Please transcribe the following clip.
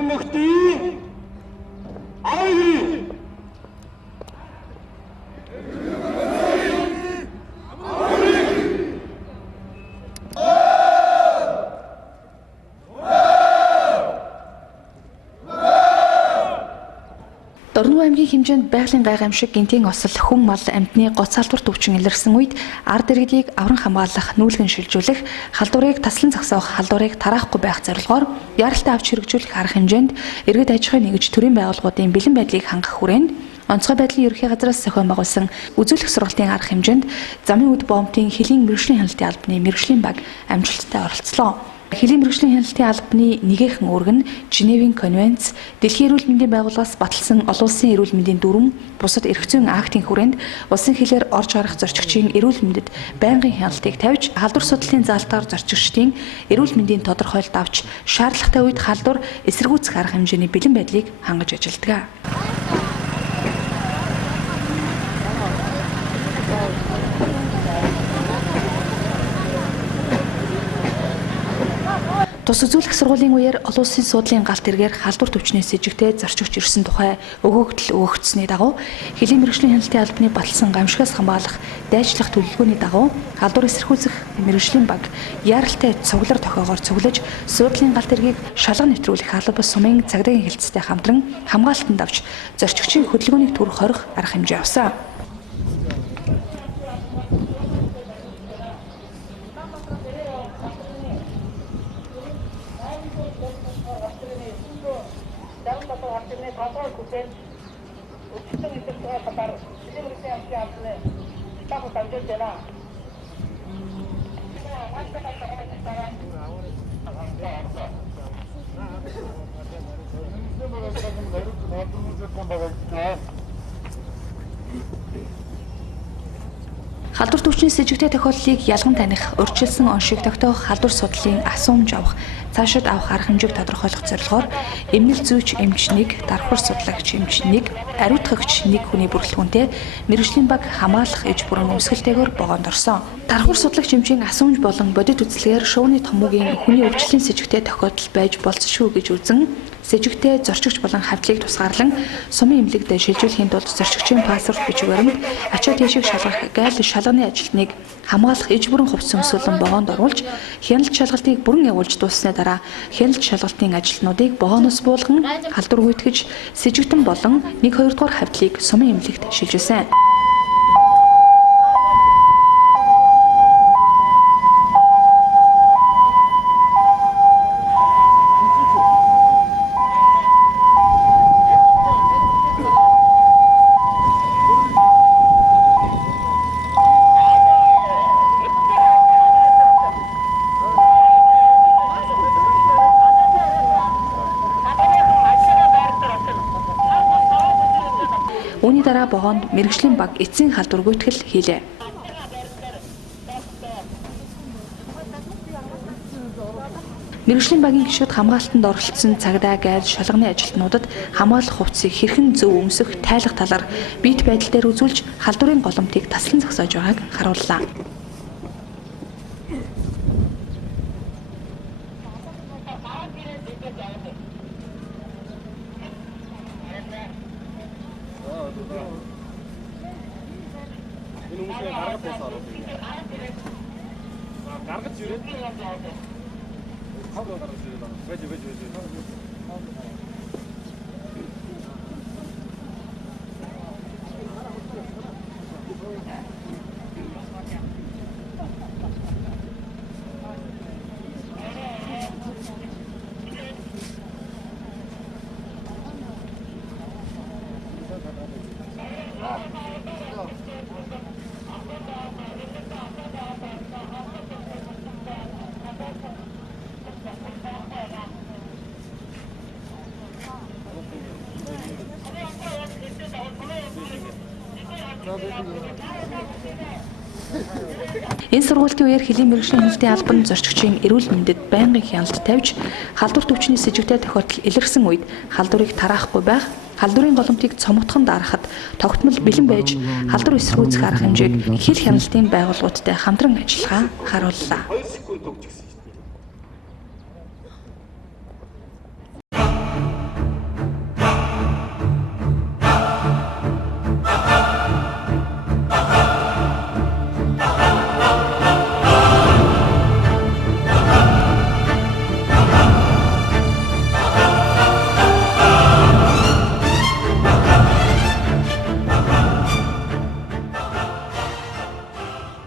Мөхтий ай Дорнов аймгийн хэмжээнд байгалийн гайхамшиг гинтийн осол хүн мал амьтны гоц халдвар төвчин илэрсэн үед ард иргэдийг авран хамгаалах, нүүлгэн шилжүүлэх, халдварыг таслан зогсоох, халдварыг тараахгүй байх зорилгоор яаралтай авч хэрэгжүүлэх арга хэмжээнд иргэд аж ахуйн нэгж төрийн байгууллагуудын бэлэн байдлыг хангах хүрээнд онцгой байдлын ерөнхий газраас зохион байгуулсан үзүүлэх сургалтын арга хэмжээнд замын үд боомтын хөлийн мэргэжлийн хяналтын албаны мэргэжлийн баг амжилттай оролцлоо. Хөлийн мэргэжлийн хяналтын албаны нэгэн үүрэг нь Женевийн конвенц, Дэлхийн эрүүл мэндийн байгууллагаас баталсан олон улсын эрүүл мэндийн дүрм, бусад эрх зүйн актын хүрээнд улсын хилээр орж гарах зорчигчийн эрүүл мэндэд байнгын хяналтыг тавьж, халдвар судлалын заалтаар зорчигчдын эрүүл мэндийн тодорхойлолт авч, шаардлагатай үед халдвар эсэргүүцэх арга хэмжээний бэлэн байдлыг хангаж ажилладаг. Тус үзүүлэх сургуулийн үеэр олон улсын суудлын галт эргээр халдвар төвчнээс сэжигтэй зорчигч ирсэн тухай өгөөгдөл өгөгдсөний дагуу хөлийн мэргэжлийн хяналтын албаны баталсан гамшигаас хамгаалах дайчлах төлөвлөгөөний дагуу халдвар эсэргүүцэх мэргэжлийн баг яаралтай цуглар тохиогоор цуглаж суудлын галт эргийг шалга нэвтрүүлэх алба бус сумын цагдаагийн хэлцтэй хамтран хамгаалтанд авч зорчигчийн хөдөлгөөнийг түрх хорих арга хэмжээ авсан. Халдвар төвчний сэжигтэй тохиолдлыг ялган таних, урьдчилсан оншийг тогтоох, халдвар судлалын асуумж авах, цаашид авах арга хэмжээг тодорхойлох зорилгоор эмнэлэг зүйч эмч 1, дархур судлагч эмч 1, ариутгагч 1 хүний бүрэлдэхүүнтэй мэргэжлийн баг хамгаалах эж бүрэн өмсгөлтэйгээр богоонд орсон. Дархур судлагч эмчийн асуумж болон бодит үзлэгээр шувууны томуугийн хүний өвчлөлийн сэжигтэй тохиолдол байж болцсохгүй гэж үзэн сэжигтэй зорчигч болон хавдлыг тусгаарлан сумын эмнэлэгт шилжүүлэхийн тулд зорчигчийн паспорт бичиг баримт, ачаа тийшийг шалгах гайл шалганы ажилтныг хамгаалах эж бүрэн хувцс өмсгөлөн богоонд оруулж хяналт шалгалтыг бүрэн явуулж дууссаны дараа хяналт шалгалтын ажилтнуудыг богооноос буулган халдвар гүйтгэж сэжигтэн болон 1-2 дугаар хавдлыг сумын эмнэлэгт шилжүүлсэн. Үүний дараа богоонд мэргэжлийн баг эцсийн халдвар гүйтгэл хийлээ. Мэргэжлийн багийн гишүүд хамгаалтанд оролцсон цагдаа гайл шалганы ажилтнуудад хамгаалах хувцсыг хэрхэн зөв өмсөх, тайлах талаар биет байдал дээр үзүүлж халдварын голомтыг таслан зогсоож байгааг харууллаа. гаргаж ирээд хав гаргаж ирээд байж. Энэ сургуулийн үеэр хөлийн мэргэжлийн хяналтын албан зорчигчийн эрүүл мэндэд байнгын хяналт тавьж, халдвар төвчний сэжигтэй тохиолдол илэрсэн үед халдварыг тараахгүй байх, халдварын голомтыг цомогтхон дарахад тогтмол бэлэн байж, халдвар эсэргүүцэх арга хэмжээг хил хяналтын байгууллагуудтай хамтран ажиллагаа харууллаа.